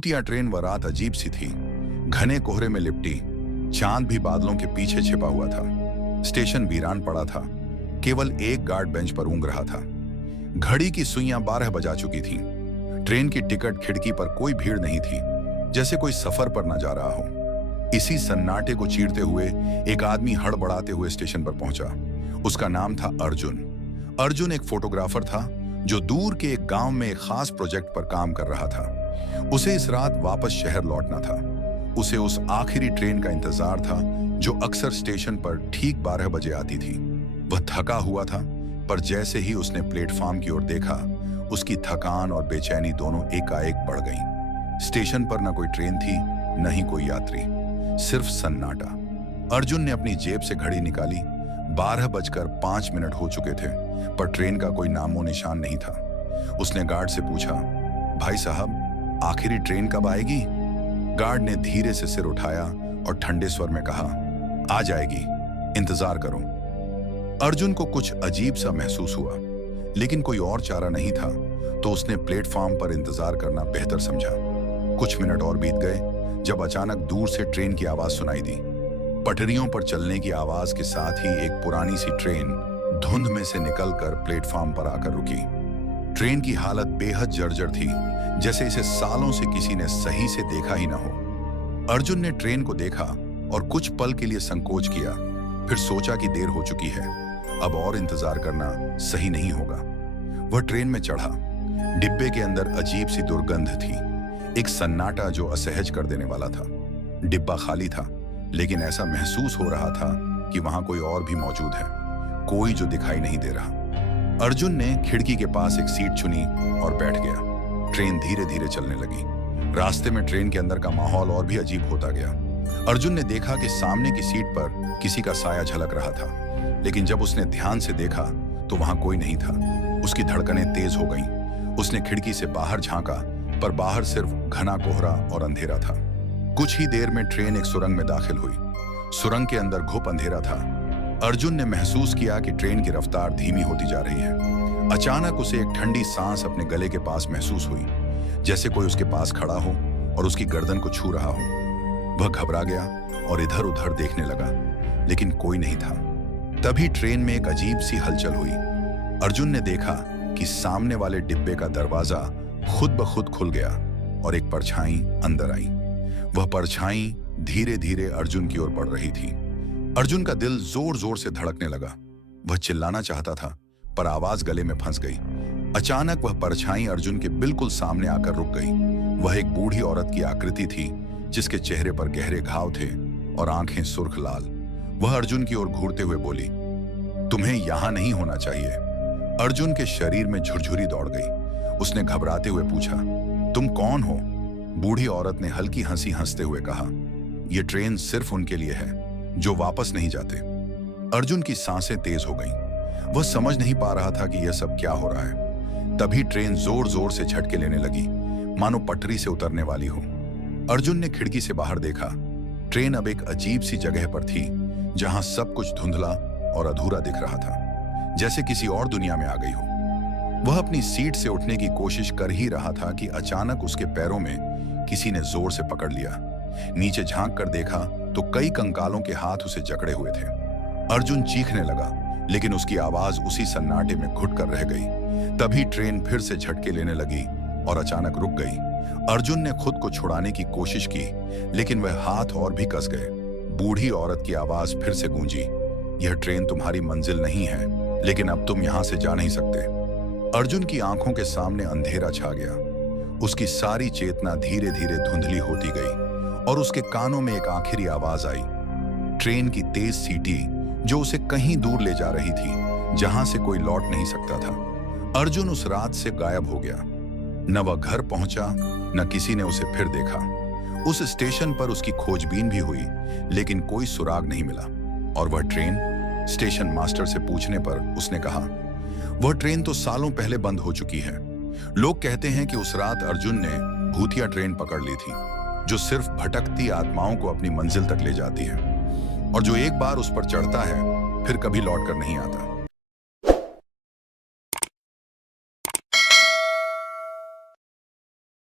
भूतिया ट्रेन वह रात अजीब सी थी। घने कोहरे में लिपटी, चांद भी बादलों के पीछे छिपा हुआ था। स्टेशन वीरान पड़ा था, केवल एक गार्ड बेंच पर ऊँग रहा था। घड़ी की सुइयां 12 बजा चुकी थीं। ट्रेन की टिकट खिड़की पर कोई भीड़ नहीं थी, जैसे कोई सफर पर न जा रहा हो। इसी सन्नाटे को चीरते हुए एक आदमी हड़बड़ाते हुए स्टेशन पर पहुंचा। उसका नाम था अर्जुन। अर्जुन एक फोटोग्राफर था जो दूर के एक गांव में एक खास प्रोजेक्ट पर काम कर रहा था। उसे इस रात वापस शहर लौटना था। उसे उस आखिरी ट्रेन का इंतजार था जो अक्सर स्टेशन पर ठीक 12 बजे आती थी। वह थका हुआ था, पर जैसे ही उसने प्लेटफॉर्म की ओर देखा, उसकी थकान और बेचैनी दोनों एकाएक बढ़ गईं। स्टेशन पर न कोई ट्रेन थी, न ही कोई यात्री, सिर्फ सन्नाटा। अर्जुन ने अपनी जेब से घड़ी निकाली। 12:05 हो चुके थे, पर ट्रेन का कोई नामो निशान नहीं था। उसने गार्ड से पूछा, भाई साहब, आखिरी ट्रेन कब आएगी? गार्ड ने धीरे से सिर उठाया और ठंडे स्वर में कहा, आ जाएगी, इंतजार करो। अर्जुन को कुछ अजीब सा महसूस हुआ, लेकिन कोई और चारा नहीं था, तो उसने प्लेटफॉर्म पर इंतजार करना बेहतर समझा। कुछ मिनट और बीत गए जब अचानक दूर से ट्रेन की आवाज सुनाई दी। पटरियों पर चलने की आवाज के साथ ही एक पुरानी सी ट्रेन धुंध में से निकलकर प्लेटफॉर्म पर आकर रुकी। ट्रेन की हालत बेहद जर्जर थी, जैसे इसे सालों से किसी ने सही से देखा ही ना हो। अर्जुन ने ट्रेन को देखा और कुछ पल के लिए संकोच किया, फिर सोचा कि देर हो चुकी है, अब और इंतजार करना सही नहीं होगा। वह ट्रेन में चढ़ा। डिब्बे के अंदर अजीब सी दुर्गंध थी, एक सन्नाटा जो असहज कर देने वाला था। डिब्बा खाली था, लेकिन ऐसा महसूस हो रहा था कि वहां कोई और भी मौजूद है, कोई जो दिखाई नहीं दे रहा। अर्जुन ने खिड़की के पास एक सीट चुनी और बैठ गया। ट्रेन धीरे धीरे चलने लगी। रास्ते में ट्रेन के अंदर का माहौल और भी अजीब होता गया। अर्जुन ने देखा कि सामने की सीट पर किसी का साया झलक रहा था, लेकिन जब उसने ध्यान से देखा तो वहां कोई नहीं था। उसकी धड़कनें तेज हो गईं। उसने खिड़की से बाहर झांका, पर बाहर सिर्फ घना कोहरा और अंधेरा था। कुछ ही देर में ट्रेन एक सुरंग में दाखिल हुई। सुरंग के अंदर घुप अंधेरा था। अर्जुन ने महसूस किया कि ट्रेन की रफ्तार धीमी होती जा रही है। अचानक उसे एक ठंडी सांस अपने गले के पास महसूस हुई, जैसे कोई उसके पास खड़ा हो और उसकी गर्दन को छू रहा हो। वह घबरा गया और इधर उधर देखने लगा, लेकिन कोई नहीं था। तभी ट्रेन में एक अजीब सी हलचल हुई। अर्जुन ने देखा कि सामने वाले डिब्बे का दरवाजा खुद ब खुद खुल गया और एक परछाई अंदर आई। वह परछाई धीरे धीरे अर्जुन की ओर बढ़ रही थी। अर्जुन का दिल जोर जोर से धड़कने लगा। वह चिल्लाना चाहता था, पर आवाज गले में फंस गई। अचानक वह परछाई अर्जुन के बिल्कुल सामने आकर रुक गई। वह एक बूढ़ी औरत की आकृति थी, जिसके चेहरे पर गहरे घाव थे और आंखें सुर्ख लाल। वह अर्जुन की ओर घूरते हुए बोली, तुम्हें यहां नहीं होना चाहिए। अर्जुन के शरीर में झुरझुरी दौड़ गई। उसने घबराते हुए पूछा, तुम कौन हो? बूढ़ी औरत ने हल्की हंसी हंसते हुए कहा, यह ट्रेन सिर्फ उनके लिए है जो वापस नहीं जाते। अर्जुन की सांसें तेज हो गईं। वह समझ नहीं पा रहा था कि यह सब क्या हो रहा है। तभी ट्रेन जोर जोर से झटके लेने लगी, मानो पटरी से उतरने वाली हो। अर्जुन ने खिड़की से बाहर देखा। ट्रेन अब एक अजीब सी जगह पर थी, जहां सब कुछ धुंधला और अधूरा दिख रहा था, जैसे किसी और दुनिया में आ गई हो। वह अपनी सीट से उठने की कोशिश कर ही रहा था कि अचानक उसके पैरों में किसी ने जोर से पकड़ लिया। नीचे झांक कर देखा तो कई कंकालों के हाथ उसे जकड़े हुए थे। अर्जुन चीखने लगा, लेकिन उसकी आवाज उसी सन्नाटे में घुट कर रह गई। तभी ट्रेन फिर से झटके लेने लगी और अचानक रुक गई। अर्जुन ने खुद को छुड़ाने की कोशिश की, लेकिन वह हाथ और भी कस गए। बूढ़ी औरत की आवाज फिर से गूंजी, यह ट्रेन तुम्हारी मंजिल नहीं है, लेकिन अब तुम यहां से जा नहीं सकते। अर्जुन की आंखों के सामने अंधेरा छा गया। उसकी सारी चेतना धीरे धीरे धुंधली होती गई और उसके कानों में एक आखिरी आवाज आई, ट्रेन की तेज सीटी जो उसे कहीं दूर ले जा रही थी, जहां से कोई लौट नहीं सकता था। अर्जुन उस रात से गायब हो गया। न वह घर पहुंचा, न किसी ने उसे फिर देखा। उस स्टेशन पर उसकी खोजबीन भी हुई, लेकिन कोई सुराग नहीं मिला। और वह ट्रेन? स्टेशन मास्टर से पूछने पर उसने कहा, वह ट्रेन तो सालों पहले बंद हो चुकी है। लोग कहते हैं कि उस रात अर्जुन ने भूतिया ट्रेन पकड़ ली थी, जो सिर्फ भटकती आत्माओं को अपनी मंजिल तक ले जाती है, और जो एक बार उस पर चढ़ता है फिर कभी लौट कर नहीं आता।